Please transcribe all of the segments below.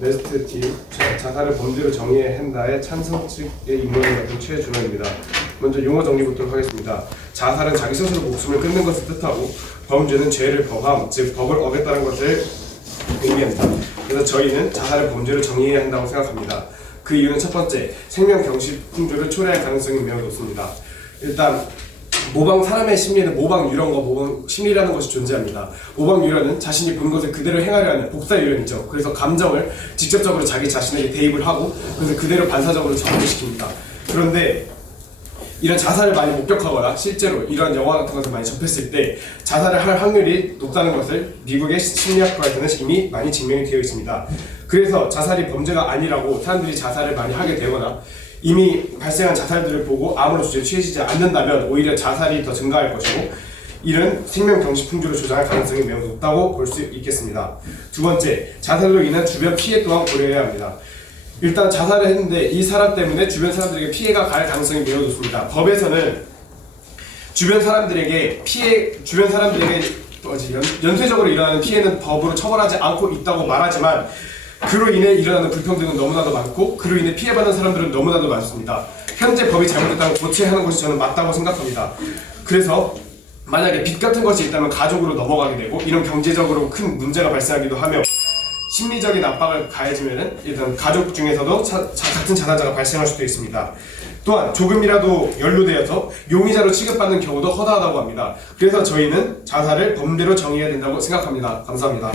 네스트 팀 자살을 범죄로 정의해야 한다의 찬성 측의 임원을 맡은 최준원입니다. 먼저 용어 정리부터 하겠습니다. 자살은 자기 스스로 목숨을 끊는 것을 뜻하고 범죄는 죄를 범함, 즉 법을 어겼다는 것을 의미합니다. 그래서 저희는 자살을 범죄로 정의해야 한다고 생각합니다. 그 이유는 첫 번째, 생명 경시풍조를 초래할 가능성이 매우 높습니다. 일단 사람의 심리는 모방 유런과 모방 심리라는 것이 존재합니다. 모방 유런은 자신이 본 것을 그대로 행하려 하는 복사 유런이죠. 그래서 감정을 직접적으로 자기 자신에게 대입을 하고 그래서 그대로 반사적으로 적용시킵니다. 그런데 이런 자살을 많이 목격하거나 실제로 이러한 영화 같은 것을 많이 접했을 때 자살을 할 확률이 높다는 것을 미국의 심리학과에서는 이미 많이 증명이 되어 있습니다. 그래서 자살이 범죄가 아니라고 사람들이 자살을 많이 하게 되거나 이미 발생한 자살들을 보고 아무런 조치를 취해지지 않는다면 오히려 자살이 더 증가할 것이고 이런 생명 경시풍조를 조장할 가능성이 매우 높다고 볼 수 있겠습니다. 두 번째, 자살로 인한 주변 피해 또한 고려해야 합니다. 일단 자살을 했는데 이 사람 때문에 주변 사람들에게 피해가 갈 가능성이 매우 높습니다. 법에서는 주변 사람들에게 연쇄적으로 일어나는 피해는 법으로 처벌하지 않고 있다고 말하지만 그로 인해 일어나는 불평등은 너무나도 많고 그로 인해 피해받는 사람들은 너무나도 많습니다. 현재 법이 잘못됐다면 고쳐야 하는 것이 저는 맞다고 생각합니다. 그래서 만약에 빚 같은 것이 있다면 가족으로 넘어가게 되고 이런 경제적으로 큰 문제가 발생하기도 하며 심리적인 압박을 가해지면은 일단 가족 중에서도 같은 자살자가 발생할 수도 있습니다. 또한 조금이라도 연루되어서 용의자로 취급받는 경우도 허다하다고 합니다. 그래서 저희는 자살을 범죄로 정의해야 된다고 생각합니다. 감사합니다.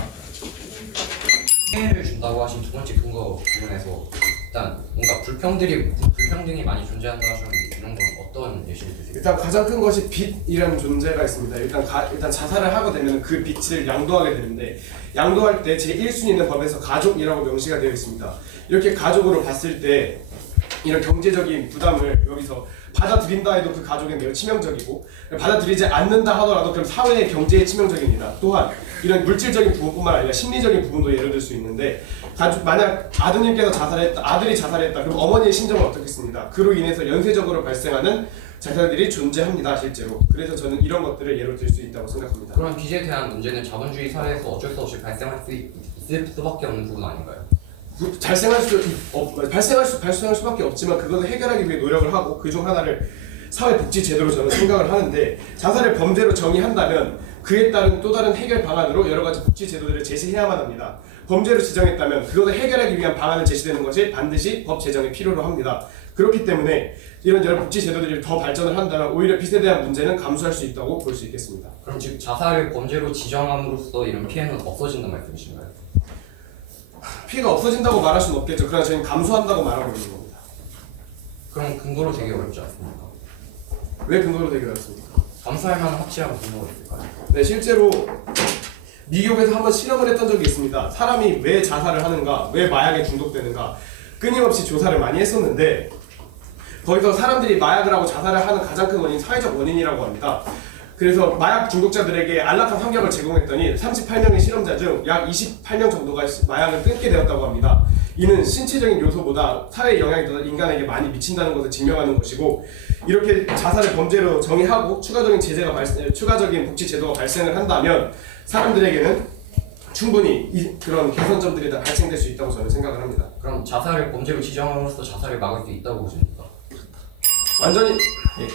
피해를 준다고 하신 두 번째 근거 부분에서 일단 뭔가 불평등이 많이 존재한다 하셨는데 이런 건 어떤 예시를 드세요? 일단 가장 큰 것이 빚이라는 존재가 있습니다. 일단 자살을 하게 되면 그 빚을 양도하게 되는데 양도할 때 제1순위는 법에서 가족이라고 명시가 되어 있습니다. 이렇게 가족으로 봤을 때 이런 경제적인 부담을 여기서 받아들인다 해도 그 가족에 매우 치명적이고 받아들이지 않는다 하더라도 그럼 사회의 경제에 치명적입니다. 또한 이런 물질적인 부분뿐만 아니라 심리적인 부분도 예를 들 수 있는데 만약 아드님께서 아들이 자살했다 그럼 어머니의 심정은 어떻겠습니까? 그로 인해서 연쇄적으로 발생하는 자살들이 존재합니다. 실제로. 그래서 저는 이런 것들을 예로 들 수 있다고 생각합니다. 그런 빚에 대한 문제는 자본주의 사회에서 어쩔 수 없이 발생할 수밖에 없는 부분 아닌가요? 발생할 수밖에 없지만 그것을 해결하기 위해 노력을 하고 그중 하나를 사회복지제도로 저는 생각을 하는데 자살을 범죄로 정의한다면 그에 따른 또 다른 해결 방안으로 여러 가지 복지제도들을 제시해야만 합니다. 범죄로 지정했다면 그것을 해결하기 위한 방안을 제시되는 것이 반드시 법 제정이 필요로 합니다. 그렇기 때문에 이런 여러 복지제도들이 더 발전을 한다면 오히려 빚에 대한 문제는 감소할 수 있다고 볼 수 있겠습니다. 그럼 즉 자살을 범죄로 지정함으로써 이런 피해는 없어진다는 말씀이신가요? 피해가 없어진다고 말할 수는 없겠죠. 그러나 저희는 감소한다고 말하고 있는 겁니다. 그럼 근거로 되게 어렵지 않습니까? 왜 근거로 되게 어렵습니까? 감소할 만한 확실한 근거가 있을까요? 네, 실제로 미국에서 한번 실험을 했던 적이 있습니다. 사람이 왜 자살을 하는가, 왜 마약에 중독되는가 끊임없이 조사를 많이 했었는데 거기서 사람들이 마약을 하고 자살을 하는 가장 큰 원인, 사회적 원인이라고 합니다. 그래서 마약 중독자들에게 안락한 환경을 제공했더니 38명의 실험자 중 약 28명 정도가 마약을 끊게 되었다고 합니다. 이는 신체적인 요소보다 사회의 영향이 더 인간에게 많이 미친다는 것을 증명하는 것이고 이렇게 자살을 범죄로 정의하고 추가적인 복지 제도가 발생을 한다면 사람들에게는 충분히 그런 개선점들이 다 발생될 수 있다고 저는 생각을 합니다. 그럼 자살을 범죄로 지정함으로써 자살을 막을 수 있다고 보십니까? 완전히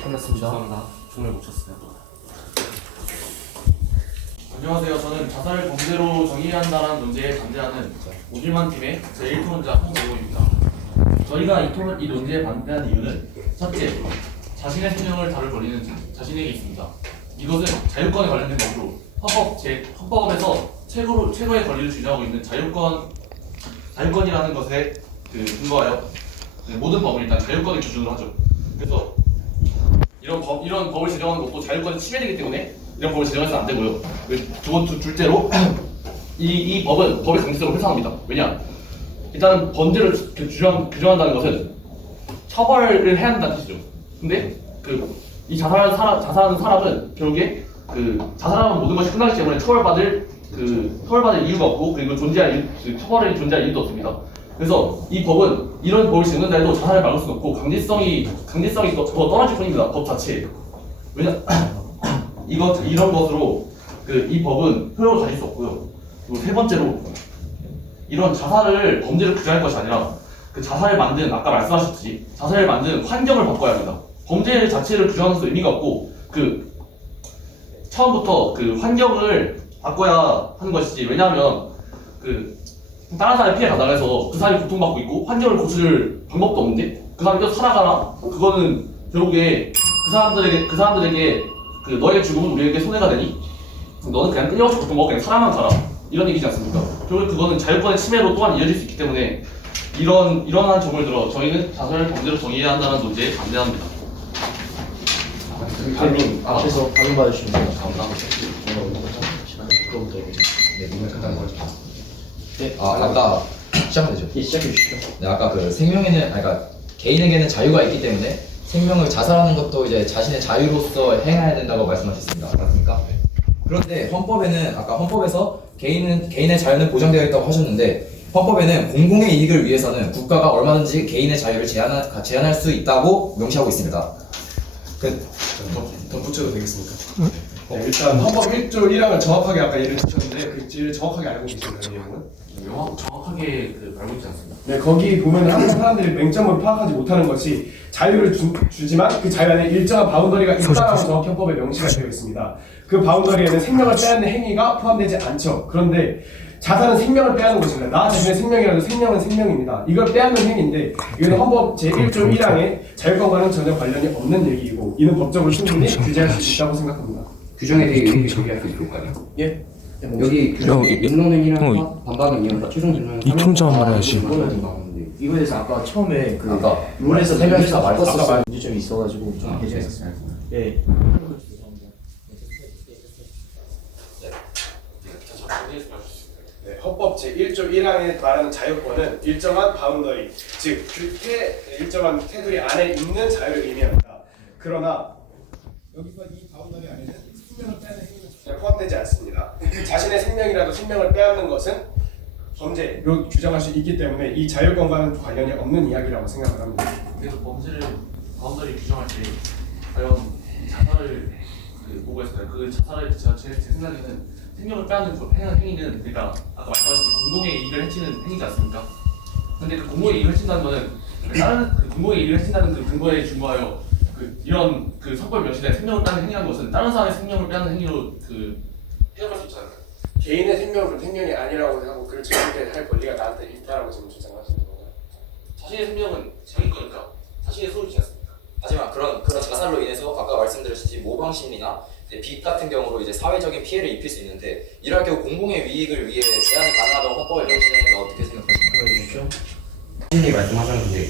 끝났습니다. 죄송합니다. 종을 못 쳤어요. 안녕하세요. 저는 자살을 범죄로 정의한다는 논제에 반대하는 오길만 팀의 제1토론자 홍대호입니다. 저희가 이 논제에 반대하는 이유는 첫째, 자신의 생명을 다룰 권리는 자신에게 있습니다. 이것은 자유권에 관련된 것으로 헌법에서 최고의 권리를 주장하고 있는 자유권이라는 것에 근거하여 모든 법은 일단 자유권을 기준으로 하죠. 그래서 이런 법을 제정하는 것도 자유권이 침해되기 때문에 이런 법을 제정해서는 안 되고요. 둘째로 이 법은 법의 강제성을 회상합니다. 왜냐? 일단은 범죄를 규정한다는 것은 처벌을 해야 한다는 뜻이죠. 근데 이 자살하는 사람은 결국에 자살하면 모든 것이 끝나기 때문에 처벌받을 이유가 없고 그리고 처벌이 존재할 이유도 없습니다. 그래서 이 법은 이런 법을 짓는다 해도 자살을 막을 수는 없고 강제성이 더 떨어질 뿐입니다. 법 자체에. 왜냐? 이런 것으로 이 법은 효력을 가질 수 없고요. 그리고 세 번째로 이런 자살을 범죄를 규정할 것이 아니라 그 자살을 만든 아까 말씀하셨듯이 자살을 만든 환경을 바꿔야 합니다. 범죄 자체를 규정하는 것도 의미가 없고 그 처음부터 그 환경을 바꿔야 하는 것이지. 왜냐하면 그 다른 사람이 피해 가다가 해서 그 사람이 고통받고 있고 환경을 고칠 방법도 없는데 그 사람이 계속 살아가라? 그거는 결국에 그 사람들에게 그 너의 죽음은 우리에게 손해가 되니 너는 그냥 끊임없이 고통받고 그냥 살아만 가라, 이런 얘기지 않습니까? 결국 그거는 자유권의 침해로 또한 이어질 수 있기 때문에 이러한 점을 들어 저희는 자살을 범죄로 정의해야 한다는 논제에 반대합니다. 대표님 앞에서 발언 받으시면 돼요. 네, 아까 시작하면 되죠. 예, 시작해 주시죠. 네, 아까 그 생명에는 그러니까 개인에게는 자유가 있기 때문에 생명을 자살하는 것도 이제 자신의 자유로서 행해야 된다고 말씀하셨습니다. 맞습니까? 그런데 헌법에는 아까 헌법에서 개인의 자유는 보장되어 있다고 하셨는데 헌법에는 공공의 이익을 위해서는 국가가 얼마든지 개인의 자유를 제한할 수 있다고 명시하고 있습니다. 덧붙여도 되겠습니까? 네, 일단 헌법 1조 1항을 정확하게 아까 예를 드셨는데 그 예를 정확하게 알고 계신가요, 내용은? 정확하게 그 알고 있지 않습니다. 네, 거기 보면 항상 사람들이 맹점으로 파악하지 못하는 것이 자유를 주지만 그 자유 안에 일정한 바운더리가 있다라고 정확히 헌법에 명시가 되어 있습니다. 그 바운더리에는 생명을 빼앗는 행위가 포함되지 않죠. 그런데 자살은 생명을 빼앗는 것입니다. 나 자신의 생명이라도 생명은 생명입니다. 이걸 빼앗는 행위인데 이건 헌법 제1조 1항에 자유권과는 전혀 관련이 없는 얘기이고 이는 법적으로 충분히 규제할 수 있다고 생각합니다. 규정에 대해 여기 정리할 수 있을까요? 예? 여기 규정에 인론행위랑 반박은 이혼과 최종 진론은 이 통장은 말해야지. 이거에 대해서 아까 처음에 그 아까 룰에서 세 명이서 다 말했었어요. 문제점이 있어가지고 좀 개정했었어요. 예. 네, 헌법 제1조 1항에 말하는 자유권은 일정한 바운더리, 즉 일정한 테두리 안에 있는 자유를 의미합니다. 그러나 여기서 이 바운더리 안에는 생명을 빼앗는 행위는 전혀 포함되지 않습니다. 자신의 생명이라도 생명을 빼앗는 것은 범죄로 규정할 수 있기 때문에 이 자유권과는 관련이 없는 이야기라고 생각을 합니다. 그래서 범죄를 바운더리 규정할 때 과연 자살을 보고 있어요. 그 자살을 제 생각에는 생명을 빼앗는 행위는 그러니까 아까 말씀하신 공공의 이익을 해치는 행위지 않습니까? 근데 그 공공의 이익을 해친다는 거는 다른 그 공공의 이익을 해친다는 그 근거에 준거하여 이런 선법 명시된 생명을 빼앗는 행위한 것은 다른 사람의 생명을 빼앗는 행위로 해석할 수 있잖아요. 개인의 생명은 생명이 아니라고 하고 그를 정의할 할 권리가 나한테 있다라고 지금 주장하시는 거죠. 자신의 생명은 자기 거니까 자신의 소유지 않습니까? 하지만 그런 자살로 인해서 아까 말씀드렸듯이 모방 심리나 빚 같은 경우로 이제 사회적인 피해를 입힐 수 있는데 이럴 경우 공공의 이익을 위해 제한이 가능하다고 헌법에 명시되는데 어떻게 생각하십니까? 신이 말씀하셨는데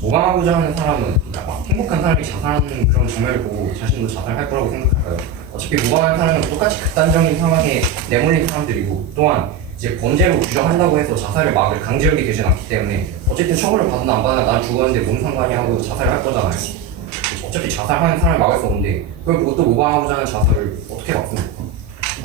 모방하고자 하는 사람은 그러니까 막 행복한 사람이 자살하는 그런 장면을 보고 자신도 자살할 거라고 생각할까요? 어차피 모방하는 사람은 똑같이 극단적인 상황에 내몰린 사람들이고 또한 이제 범죄로 규정한다고 해서 자살을 막을 강제력이 되진 않기 때문에 어쨌든 처벌을 받으나 안 받으나 난 죽었는데 뭔 상관이 하고 자살을 할 거잖아요. 어차피 자살하는 사람을 막을 수 없는데 그걸 그것도 모방하고자 하는 자살을 어떻게 막습니까?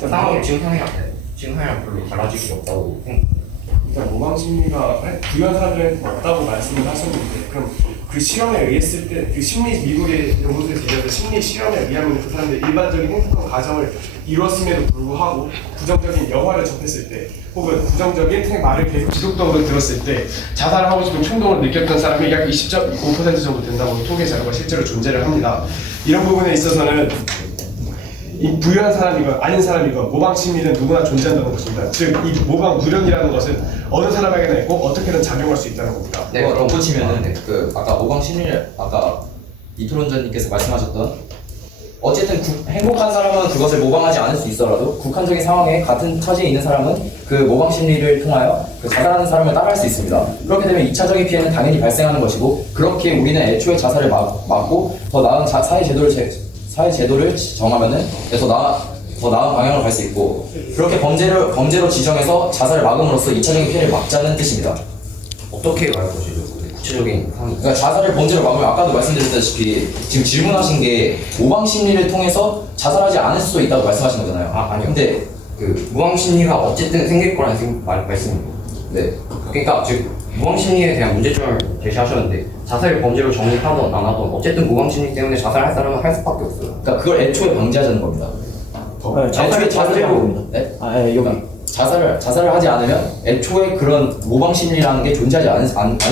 그 상황이 지금 상황이랑 별로 달라질 게 없다고 생각합니다. 일단 모방 심리가 부유한 사람들한테 없다고 말씀을 하셨는데 그럼 그 실험에 의했을 때 그 미국의 연구소에서 제기한 심리 실험에 의하면 그 사람들이 일반적인 행복한 가정을 이뤘음에도 불구하고 부정적인 영화를 접했을 때 혹은 부정적인 말을 계속 지속적으로 들었을 때 자살을 하고 싶은 충동을 느꼈던 사람이 약 20.5% 정도 된다고 통계 자료가 실제로 존재를 합니다. 이런 부분에 있어서는 이 부유한 사람이건 아닌 사람이건 모방 심리는 누구나 존재한다는 것입니다. 즉 이 모방 불연이라는 것은 어느 사람에게나 있고 어떻게든 작용할 수 있다는 겁니다. 네, 덧붙이면은 그 아까 모방 심리를 아까 이토론자님께서 말씀하셨던 어쨌든 행복한 사람은 그것을 모방하지 않을 수 있더라도 국한적인 상황에 같은 처지에 있는 사람은 그 모방 심리를 통하여 그 자살하는 사람을 따라할 수 있습니다. 그렇게 되면 2차적인 피해는 당연히 발생하는 것이고 그렇게 우리는 애초에 자살을 막고 더 나은 사회 제도를 정하면은 더 나은 방향으로 갈 수 있고 그렇게 범죄로 지정해서 자살을 막음으로써 2차적인 피해를 막자는 뜻입니다. 어떻게 말할 것이죠? 구체적인 상황이 그러니까 자살을 범죄로 막으면 아까도 말씀드렸다시피 지금 질문하신 게 모방 심리를 통해서 자살하지 않을 수도 있다고 말씀하신 거잖아요. 아니요. 근데 그 무방 심리가 어쨌든 생길 거라는 말씀입니다. 네. 그러니까 즉 무방 심리에 대한 문제점을 제시하셨는데 자살을 범죄로 정의하던 안 하던 어쨌든 무방 심리 때문에 자살할 사람은 할 수밖에 없어요. 그러니까 그걸 애초에 방지하자는 겁니다. 자살을 자살을 범죄로. 네? 아, 예, 여기. 자살을 하지 않으면 애초에 그런 모방 심리라는 게 존재하지 않을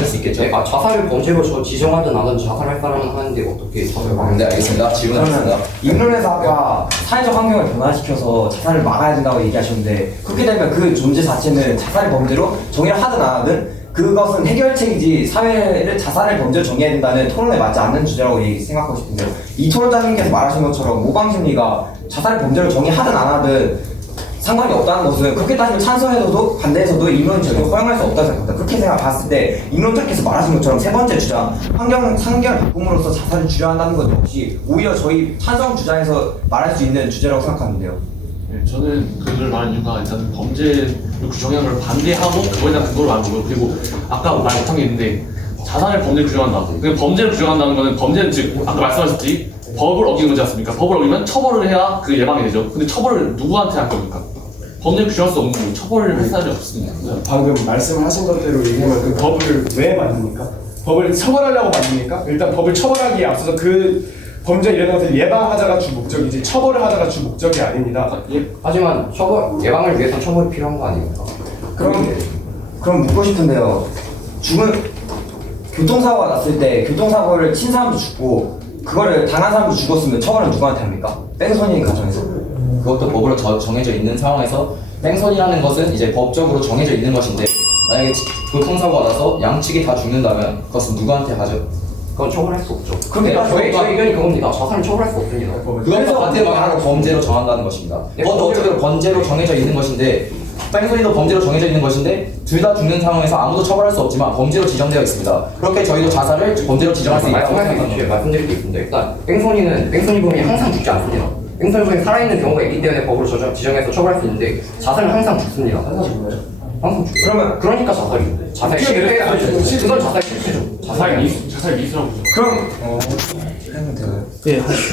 수 있겠죠. 네, 자살을 범죄로 지정하든 안 하든 자살할 사람은 하는데 어떻게 자살을 막는 네, 알겠습니다. 질문하겠습니다. 인론에서 아까 사회적 환경을 변화시켜서 자살을 막아야 된다고 얘기하셨는데 그렇게 되면 그 존재 자체는 자살의 범죄로 정의를 하든 안 하든 그것은 해결책이지 사회를 자살을 범죄로 정의해야 된다는 토론에 맞지 않는 주제라고 생각하고 싶은데요. 이 토론자님께서 말하신 것처럼 모방심리가 자살을 범죄로 정의하든 안 하든 상관이 없다는 것은 그렇게 따지면 찬성에서도 반대에서도 인론적으로 허용할 수 없다고 생각합니다. 그렇게 생각봤을 때 인론자께서 말하신 것처럼 세 번째 주장 환경을 바꿈으로써 자살을 줄여야 한다는 것 역시 오히려 저희 찬성 주장에서 말할 수 있는 주제라고 생각하는데요. 네, 저는 그걸 말한 이유가 일단 범죄를 규정하는 걸 반대하고 그거에 대한 근거를 말한 거고요. 그리고 아까 말 못한 게 있는데 자살을 범죄를 규정한다. 그 범죄를 규정한다는 거는 범죄는 즉 아까 말씀하셨듯이 법을 어기는 거지 않습니까? 법을 어기면 처벌을 해야 그 예방이 되죠. 근데 처벌을 누구한테 할 겁니까? 범죄를 규정할 수 없는 거 처벌을 할 사람이 없습니다. 방금 말씀하신 것대로 얘기하면 그 법을 왜 만듭니까? 법을 처벌하려고 만듭니까? 일단 법을 처벌하기에 앞서서 그 범죄 이런 것을 예방하자가 주 목적이지 처벌을 하자가 주 목적이 아닙니다. 하지만 예방을 위해서 처벌이 필요한 거 아닙니까? 그럼 묻고 싶은데요. 교통사고가 났을 때 교통사고를 친 사람도 죽고 그거를 당한 사람도 죽었으면 처벌은 누구한테 합니까? 뺑소니인 가정에서. 그것도 법으로 정해져 있는 상황에서 뺑소니라는 것은 이제 법적으로 정해져 있는 것인데 만약에 교통사고가 나서 양측이 다 죽는다면 그것은 누구한테 하죠? 그건 처벌할 수 없죠. 그런데 저희 의견이 그겁니다. 자살은 처벌할 수 없습니다. 그것과 같은 방향으로 범죄로 정한다는 것입니다. 네, 그것도 어쨌든 범죄로 정해져 있는 것인데 뺑소니도 범죄로 정해져 있는 것인데 둘 다 죽는 상황에서 아무도 처벌할 수 없지만 범죄로 지정되어 있습니다. 그렇게 저희도 자살을 범죄로 지정할 수 있다고 생각합니다. 말씀드릴 게 있는데 일단 뺑소니 범이 항상 죽지 않습니다. 뺑소니 범이 살아있는 경우가 있기 때문에 법으로 지정해서 처벌할 수 있는데 자살은 항상 죽습니다. 항상 죽어요. 그러니까 자살이죠. 자살 실패해서 죽죠. 그건 자살 실패죠. 자살 미수라고 보죠.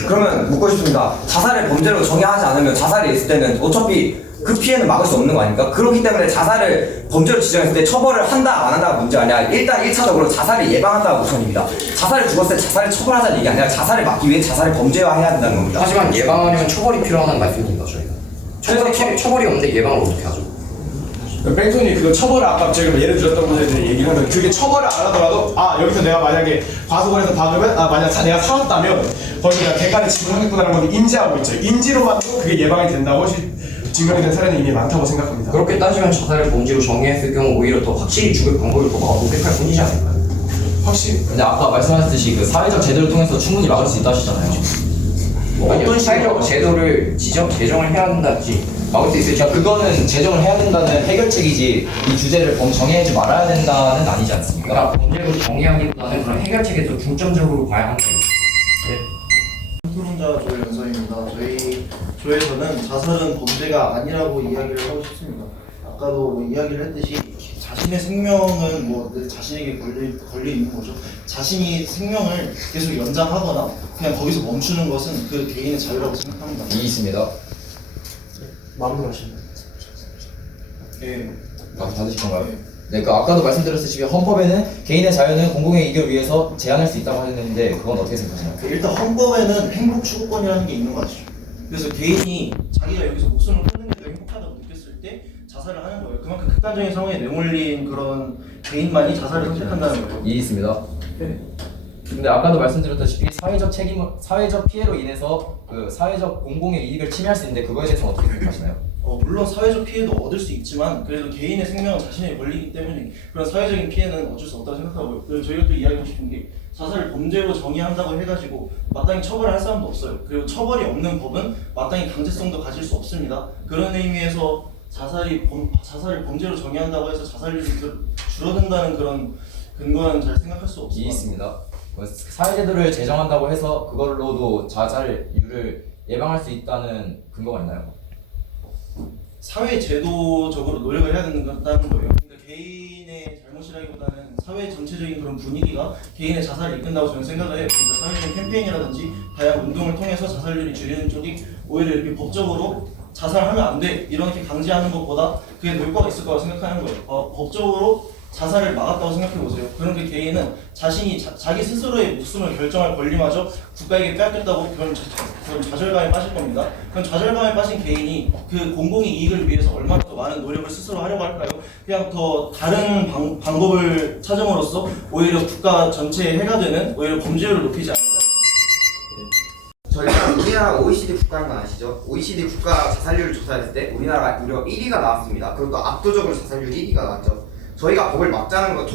그러면 묻고 싶습니다. 자살을 범죄로 정의하지 않으면 자살이 있을 때는 어차피 그 피해는 막을 수 없는 거 아닙니까? 그렇기 때문에 자살을 범죄로 지정했을 때 처벌을 한다 안 한다가 문제가 아니라 일단 1차적으로 자살을 예방한다가 우선입니다. 자살을 죽었을 때 자살을 처벌하자는 얘기 아니라 자살을 막기 위해 자살을 범죄화해야 된다는 겁니다. 하지만 예방하려면 처벌이 필요하다는 말씀입니다. 저희가 처벌이 없는데 예방을 어떻게 하죠? 뺑소니 그거 처벌을 아까 제가 예를 들었던 것에 대해 얘기를 하면 그게 처벌을 안 하더라도 여기서 내가 만약에 과속을 해서 박으면 만약 내가 살았다면 거기서 내가 대가를 지불하겠구나라는 걸 인지하고 있죠. 인지로만도 그게 예방이 된다고 증명이 된 사례는 이미 많다고 생각합니다. 그렇게 따지면 자살을 범죄로 정의했을 경우 오히려 더 확실히 죽을 방법을 더 모색할 뿐이지 않을까요? 확실히. 근데 아까 말씀하셨듯이 그 사회적 제도를 통해서 충분히 막을 수 있다 하시잖아요. 어떤 사회적 제도를 제정을 해야 한다지 막을 수 있을지 그거는 제정을 해야 된다는 해결책이지 이 주제를 정해지 말아야 된다는 아니지 않습니까? 그러니까 범죄로 정의하기보다는 그런 해결책에 더 중점적으로 봐야 한다. 토론자 조연서입니다. 저희 조에서는 자살은 범죄가 아니라고 이야기를 하고 싶습니다. 아까도 뭐 이야기를 했듯이 자신의 생명은 뭐 자신에게 걸려 있는 거죠. 자신이 생명을 계속 연장하거나 그냥 거기서 멈추는 것은 그 개인의 자유라고 생각합니다. 이 있습니다. 마무리하시면. 예. 받으실 건가요? 네, 그 아까도 말씀드렸듯이 헌법에는 개인의 자유는 공공의 이익을 위해서 제한할 수 있다고 하는데 그건 어떻게 생각하시나요? 일단 헌법에는 행복 추구권이라는 게 있는 거 아시죠? 그래서 개인이 자기가 여기서 목숨을 끊는 게 더 행복하다고 느꼈을 때 자살을 하는 거예요. 그만큼 극단적인 상황에 내몰린 그런 개인만이 자살을 선택한다는 거예요. 이 있습니다. 네. 근데 아까도 말씀드렸다시피 사회적 피해로 인해서 그 사회적 공공의 이익을 침해할 수 있는데 그거에 대해서 어떻게 생각하시나요? 물론 사회적 피해도 얻을 수 있지만 그래도 개인의 생명은 자신에게 걸리기 때문에 그런 사회적인 피해는 어쩔 수 없다고 생각하고요. 그리고 저희가 또 이야기하고 싶은 게 자살을 범죄로 정의한다고 해가지고 마땅히 처벌을 할 사람도 없어요. 그리고 처벌이 없는 법은 마땅히 강제성도 가질 수 없습니다. 그런 의미에서 자살을 범죄로 정의한다고 해서 자살률이 줄어든다는 그런 근거는 잘 생각할 수 이 없습니다. 있습니다. 사회제도를 제정한다고 해서 그걸로도 자살률을 예방할 수 있다는 근거가 있나요? 사회 제도적으로 노력을 해야 된다는 거예요. 그러니까 개인의 잘못이라기보다는 사회 전체적인 그런 분위기가 개인의 자살을 이끈다고 저는 생각을 해요. 그러니까 사회적인 캠페인이라든지 다양한 운동을 통해서 자살률이 줄이는 쪽이 오히려 이렇게 법적으로 자살하면 안 돼 이렇게 강제하는 것보다 그게 더 효과가 있을 거라고 생각하는 거예요. 법적으로 자살을 막았다고 생각해 보세요. 그런 그 개인은 자신이 자기 스스로의 목숨을 결정할 권리마저 국가에게 뺏겼다고 그런 좌절감에 빠질 겁니다. 그런 좌절감에 빠진 개인이 그 공공의 이익을 위해서 얼마나 더 많은 노력을 스스로 하려고 할까요? 그냥 더 다른 방법을 찾음으로써 오히려 국가 전체에 해가 되는 오히려 범죄율을 높이지 않을까요? 저희가 우리나라 OECD 국가인 건 아시죠? OECD 국가 자살률을 조사했을 때 우리나라가 무려 1위가 나왔습니다. 그것도 압도적으로 자살률 1위가 나왔죠. 저희가 법을 막자는 것,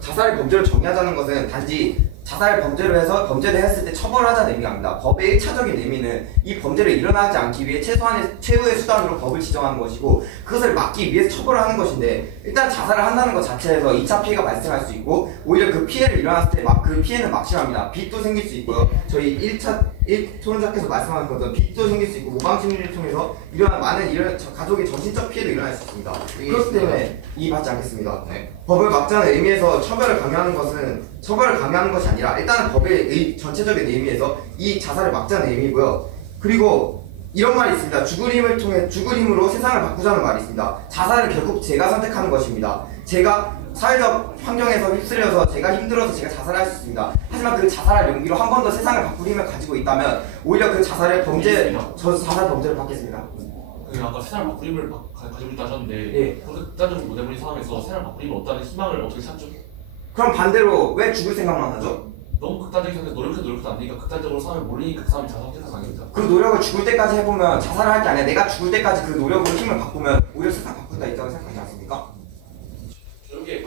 자살 범죄를 정의하자는 것은 단지 자살 범죄로 해서 범죄를 했을 때 처벌하자는 의미가 아닙니다. 법의 1차적인 의미는 이 범죄를 일어나지 않기 위해 최후의 수단으로 법을 지정하는 것이고 그것을 막기 위해서 처벌을 하는 것인데 일단 자살을 한다는 것 자체에서 2차 피해가 발생할 수 있고 오히려 그 피해를 일어났을 때 그 피해는 막심합니다. 빚도 생길 수 있고요. 저희 1 토론자께서 말씀하신 것처럼 빚도 생길 수 있고 모방심리를 통해서 일어난 많은 가족의 정신적 피해도 일어날 수 있습니다. 그렇기 때문에 이해받지 않겠습니다. 법을 막자는 의미에서 처벌을 강요하는 것이 아니라 일단은 법의 전체적인 의미에서 이 자살을 막자는 의미고요. 그리고 이런 말이 있습니다. 죽으림으로 세상을 바꾸자는 말이 있습니다. 자살은 결국 제가 선택하는 것입니다. 제가 사회적 환경에서 휩쓸려서 제가 힘들어서 제가 자살할 수 있습니다. 하지만 그 자살할 용기로 한 번 더 세상을 바꿀 힘을 가지고 있다면 오히려 그 자살 범죄를 받겠습니다. 아까 세상을 바꿀 힘을 가지고 있다 하셨는데 예. 그렇게 극단적으로 내버린 사람에서 세상을 바꿀 힘을 얻다는 희망을 어떻게 찾죠? 그럼 반대로 왜 죽을 생각만 하죠? 너무 극단적인 생각에 노력해도 안 되니까 극단적으로 사람을 몰리니까 그 사람이 자살 선택한 거 아닙니까? 그 노력을 죽을 때까지 해보면 자살을 할 게 아니라 내가 죽을 때까지 그 노력으로 힘을 바꾸면 오히려 세상 바꿀 수 있다고 생각하지 않습니까? 결국에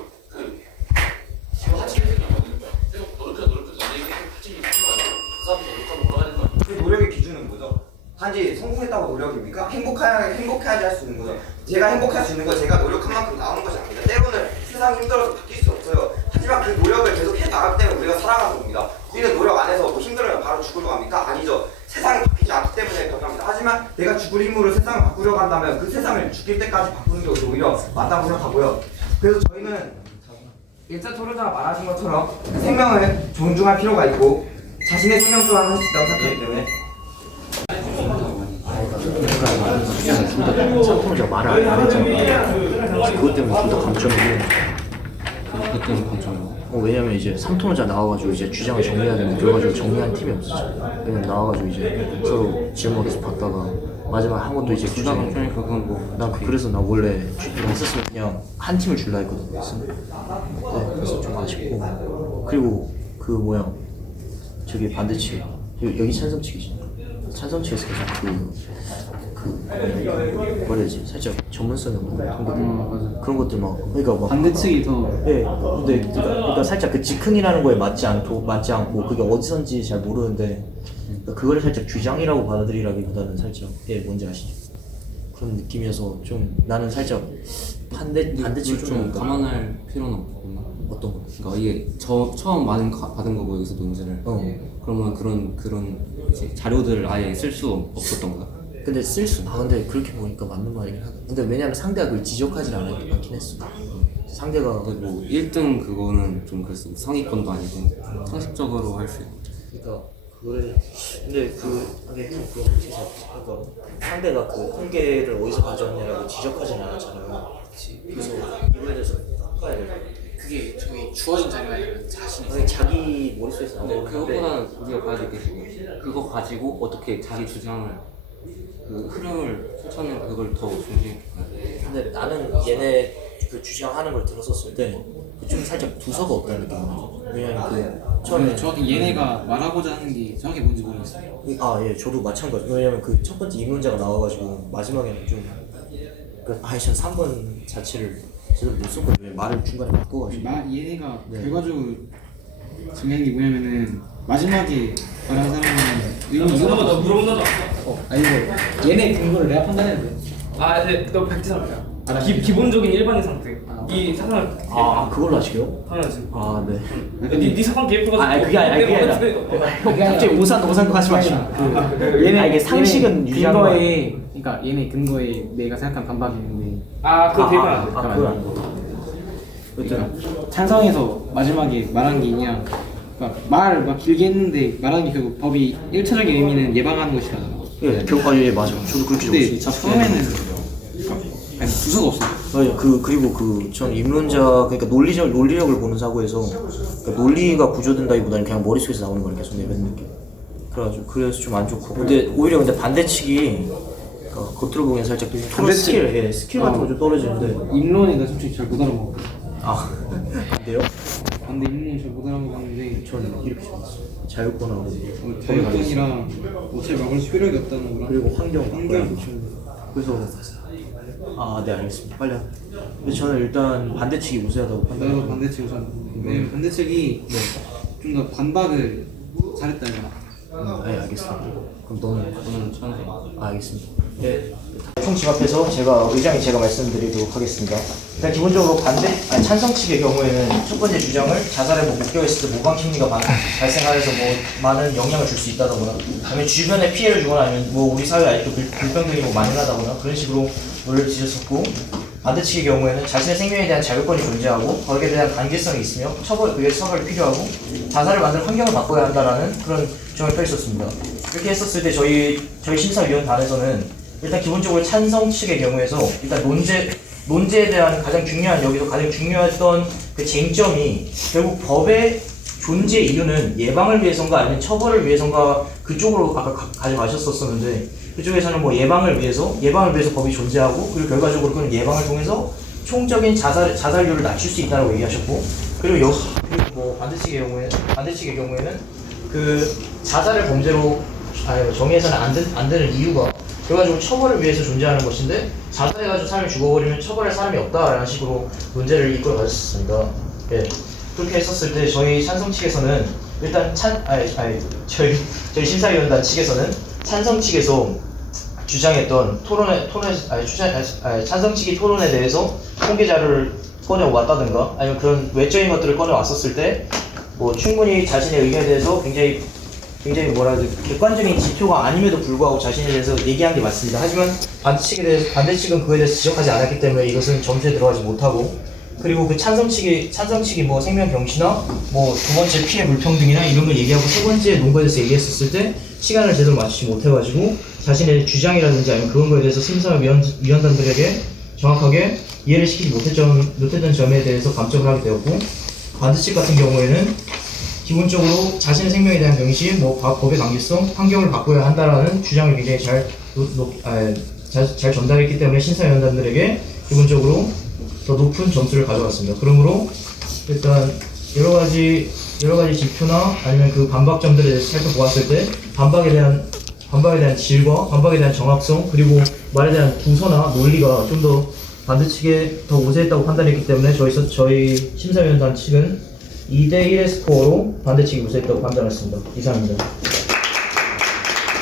지금 하치를 생각하거든요. 계속 노력해도 나에게 하치를 생각하고 그 사람이 노력하고 올라가는 거 아니에요? 그 노력의 기준은 뭐죠? 단지 성공했다고 노력입니까? 행복해야지 할 수 있는 거죠. 제가 행복할 수 있는 건 제가 노력한 만큼 나오는 것이 아닙니다. 때로는 세상이 힘들어서 바뀔 수 없어요. 하지만 그 노력을 계속 해나가기 때문에 우리가 살아가는 겁니다. 우리는 노력 안 해서 뭐 힘들어요 바로 죽으러 갑니까? 아니죠. 세상이 바뀌지 않기 때문에 변합니다. 하지만 내가 죽을 힘으로 세상을 바꾸려고 한다면 그 세상을 죽일 때까지 바꾸는 게 오히려 맞다고 생각하고요. 그래서 저희는 1차 토론자가 말하신 것처럼 생명을 존중할 필요가 있고 자신의 생명 또한 할 수 있다고 생각하기 때문에 삼통자 말을 안 했잖아. 그것 때문에 좀 더 감점이고. 그것 때문에 감점이고. 왜냐면 이제 삼통자 나와가지고 이제 주장을 정리해야 되는데 그래가지고 정리한 팀이 없었죠. 그냥 나와가지고 이제 서로 질문 계속 받다가 마지막 한 것도 이제 주장을. 그러니까 그건 뭐. 난 그래서 나 원래 이거 했었으면 그냥 한 팀을 줄라 했거든. 네, 그래서 좀 아쉽고. 그리고 그 뭐야 저기 반대측 여기 찬성 측이지. 찬성 측에서 뭐라 해야지 살짝 전문성이 없는 통계들 그런 것들 막 그러니까 막 반대측이 더 예 근데 그러니까 살짝 그 즉흥이라는 거에 맞지 않고 그게 어디선지 잘 모르는데 그러니까 그거를 살짝 주장이라고 받아들이라기보다는 살짝 뭔지 아시죠? 그런 느낌이어서 좀 나는 살짝 반대측 좀 감안할 필요는 없구나. 어떤 거? 그러니까 이게 처음 받은 거고 여기서 논제를. 그러면 그런 이제 자료들을 아예 쓸 수 없었던 거야. 근데 근데 그렇게 보니까 맞는 말이긴 하다. 근데 왜냐면 상대가 그걸 지적하진 않긴 했어. 상대가 근데 뭐 1등 그거는 좀 그랬어. 상위권도 아니고 상식적으로 할 수 있고. 그러니까 그거를 근데 그게 좀 그런 거지. 그러니까 상대가 그 통계를 어디서 가져왔냐라고 지적하진 않았잖아요. 그래서 이거에 대해서 평가해야 돼. 그게 저기 주어진 자료가 아니라 자신이 그게 자기 머릿속에서 나오는 근데 그것보다는 우리가 봐야 될 게 지금 그거 가지고 어떻게 자기 주장을 그 흐름을 펼쳐내는 그걸 더 중시해야 돼. 근데 나는 얘네 그 주장하는 걸 들었었을 때 좀 살짝 두서가 없다는 느낌이야. 왜냐면 그 처음에 정확히 얘네가 말하고자 하는 게 정확히 뭔지 모르겠어요. 저도 마찬가지. 왜냐면 그 첫 번째 입문자가 나와가지고 마지막에는 좀 전 3번 자체를 제대로 못 썼거든요. 말을 중간에 바꿔가지고. 얘네가 결과적으로 증명한 게 뭐냐면은 마지막에 말한 사람은 너 물어본다. 아니 얘네 근거를 내가 판단했는데. 너 백지상이야. 기본적인 일반인 상태. 이 사상을 그걸로 하시게요? 당연하지. 네. 네 사상 기획해가지고. 그게 아니라. 갑자기 오산 하지 마시고. 이게 상식은 유지한 거 근거에 그러니까 얘네 근거에 내가 생각한 반박이 있는데. 그거 대입은 안 돼. 그건 안 돼. 그러니까 찬성해서 마지막에 말한 게 있냐. 그러니까 말 막 길게 했는데 말하는 게 결국 법이 1차적인 의미는 예방하는 것이라잖아. 예, 맞아. 저도 그렇게 근데 처음에는 아니 두서가 없어. 그리고 전 입론자 그러니까 논리력을 보는 사고에서 그러니까 논리가 구조된다기보다는 그냥 머릿속에서 나오는 걸 계속 내뱉는 느낌. 그래서 좀 안 좋고. 근데 오히려 반대측이 그러니까 겉으로 보기엔 살짝 토론 스킬 같은 거 좀 떨어지는데. 입론이 나 솔직히 잘 못 알아먹어. 아 근데요? 반대 입론 잘 못 알아먹었는데 저는 이렇게 좋았어요. 자유권하고 자유권이랑 어차피 막을 효력이 없다는 거랑 그리고 환경 그래서 네 알겠습니다. 빨리 근데 저는 일단 반대측이 우세하다고 나도 판단해요. 반대측 우선. 네, 반대측이 좀 더 반박을 잘했다 해야. 네 알겠습니다. 그럼 너는 찬성. 알겠습니다. 네. 총 집합해서 의장이 제가 말씀드리도록 하겠습니다. 일단 기본적으로 찬성 측의 경우에는 첫 번째 주장을 자살에 목격했을 때 모방 심리가 발생하여서 많은 영향을 줄 수 있다거나, 아니면 주변에 피해를 주거나, 아니면 우리 사회에 아직도 불평등이 만연하다거나 그런 식으로 논리를 지셨었고, 반대 측의 경우에는 자신의 생명에 대한 자율권이 존재하고 거기에 대한 단계성이 있으며 그에 처벌이 필요하고 자살을 만들 환경을 바꿔야 한다라는 그런 주장을 펼쳤습니다. 이렇게 했었을 때 저희 심사위원단에서는 일단 기본적으로 찬성 측의 경우에서 일단 논제에 대한 가장 중요했던 그 쟁점이 결국 법의 존재 이유는 예방을 위해서인가 아니면 처벌을 위해서인가 그쪽으로 아까 가져가셨었는데, 그쪽에서는 예방을 위해서 법이 존재하고, 그리고 결과적으로 그런 예방을 통해서 총적인 자살률을 낮출 수 있다고 얘기하셨고, 그리고 반대 측의 경우에는 그 자살을 범죄로 정의해서는 안 되는 이유가 결과적으로 처벌을 위해서 존재하는 것인데, 자살해가지고 사람이 죽어버리면 처벌할 사람이 없다라는 식으로 논제를 이끌어 가셨습니다. 예. 그렇게 했었을 때 저희 찬성 측에서는 일단 저희 심사위원단 측에서는 찬성 측에서 주장했던 찬성 측이 토론에 대해서 통계 자료를 꺼내왔다든가, 아니면 그런 외적인 것들을 꺼내왔었을 때 충분히 자신의 의견에 대해서 굉장히 객관적인 지표가 아님에도 불구하고 자신에 대해서 얘기한 게 맞습니다. 하지만 반대측은 그에 대해서 지적하지 않았기 때문에 이것은 점수에 들어가지 못하고, 그리고 그 찬성 측이 생명 경시나 두 번째 피해 불평등이나 이런 걸 얘기하고 세 번째 논거에 대해서 얘기했었을 때 시간을 제대로 맞추지 못해가지고 자신의 주장이라든지 아니면 그런 거에 대해서 심사위원단들에게 정확하게 이해를 시키지 못했던 점에 대해서 감점을 하게 되었고, 반대측 같은 경우에는 기본적으로 자신의 생명에 대한 경시, 법의 강제성, 환경을 바꿔야 한다라는 주장을 굉장히 잘 전달했기 때문에 심사위원단들에게 기본적으로 더 높은 점수를 가져갔습니다. 그러므로 일단 여러 가지 지표나 아니면 그 반박점들에 대해서 살펴보았을 때 반박에 대한 질과 반박에 대한 정확성, 그리고 말에 대한 구서나 논리가 좀 더 반대 측에 더 우세했다고 판단했기 때문에 저희 심사위원단 측은 2대1의 스코어로 반대 측이 우세했다고 판단했습니다. 이상입니다.